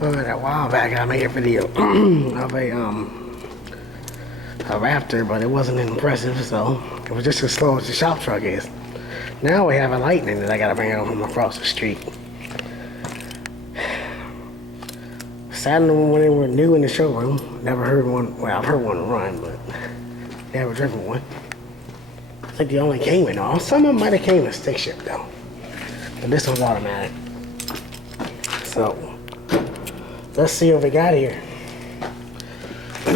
A while back I made a video of a Raptor, but it wasn't impressive, so it was just as slow as the shop truck is. Now we have a Lightning that I gotta bring over from across the street. Saturday when they were new in the showroom, never heard one. Well, I've heard one run, but never driven one. I think they only came in all. Some of them might have came in stick shift though, but this one's automatic. So let's see what we got here.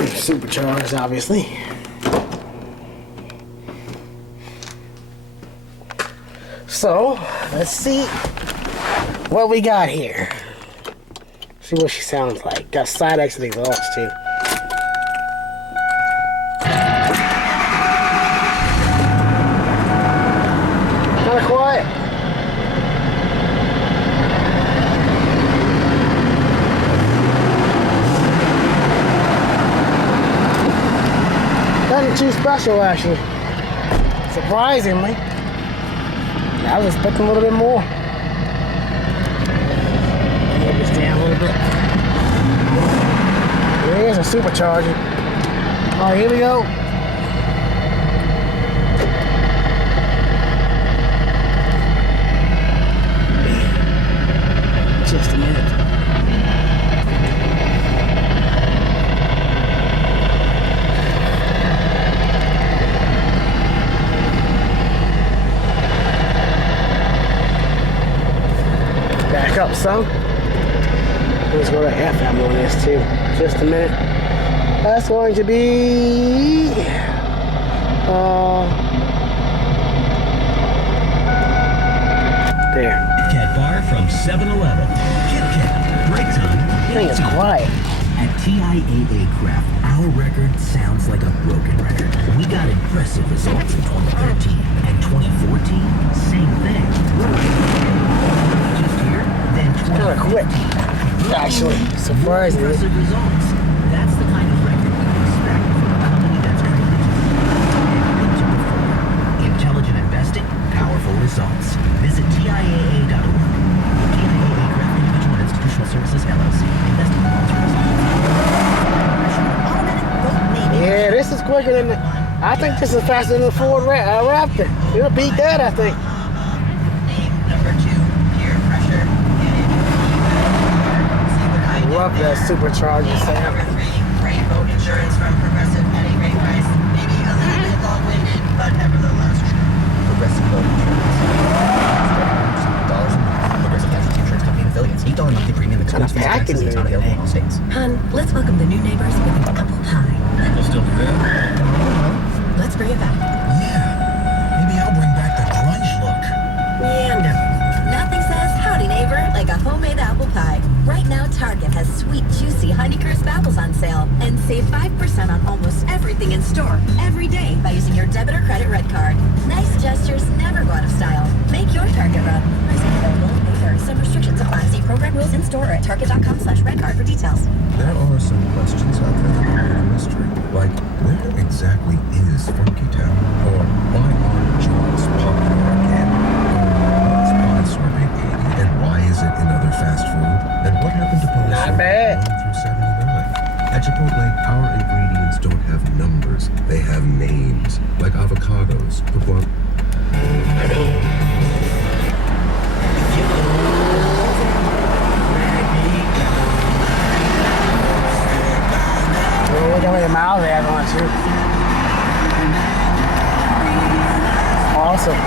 Supercharged, obviously. So let's see what we got here. See what she sounds like. Got side exit exhaust too. Kinda quiet. Nothing too special actually. Surprisingly. I was expecting a little bit more. Move this down a little bit. There's a supercharger. Alright, here we go. Just a minute. Back up some. Let's go to FM on this too. Just a minute. That's going to be there. Kit Kat bar from 7-Eleven. Kit Kat. Break time. I think it's quiet. At TIAA Craft, our record sounds like a broken record. We got impressive results in 2013 and 2014. Same thing. Just here, then Kind of quick, actually. Surprisingly. impressive results. That's the kind of record we expect from a company that's committed to perform. Intelligent investing, powerful results. Visit TIAA.org. TIAA Craft Individual and Institutional Services LLC. Investing in Yeah, this is quicker than the, I think this is faster than the Ford Raptor. It'll beat that, I think. Number 2, peer pressure. I love that supercharger sound. Number 3, rainbow insurance from Progressive at a great price. Maybe a little bit long-winded, but nevertheless true. Progressive Boat Insurance. $100 a month. Progressive Casualty Insurance Company and affiliates. $8 monthly premium excludes fees, taxes, and is not available in all states. Hun, let's welcome the new neighbors with a couple pie. People still do that? Let's bring it back. Yeah. Maybe I'll bring back the grunge look. Yeah, no. Nothing says howdy neighbor like a homemade apple pie. Right now, Target has sweet, juicy Honeycrisp apples on sale and save 5% on almost everything in store every day by using your debit or credit red card. Nice gestures never go out of style. Make your Target run. Pricing available. May vary. Some restrictions apply. See program rules in store or at target.com/redcard for details. There are some questions out there that remain a mystery, like where exactly is Funky Town? Or why are joints popular again? Or what's Pie Sorbet 80 and why is it in other fast food? And what happened to Pie Not Sorbet bad. 1 through 79? At Chipotle, our ingredients don't have numbers, they have names, like avocados, well, Look how many miles they have on it too. Awesome.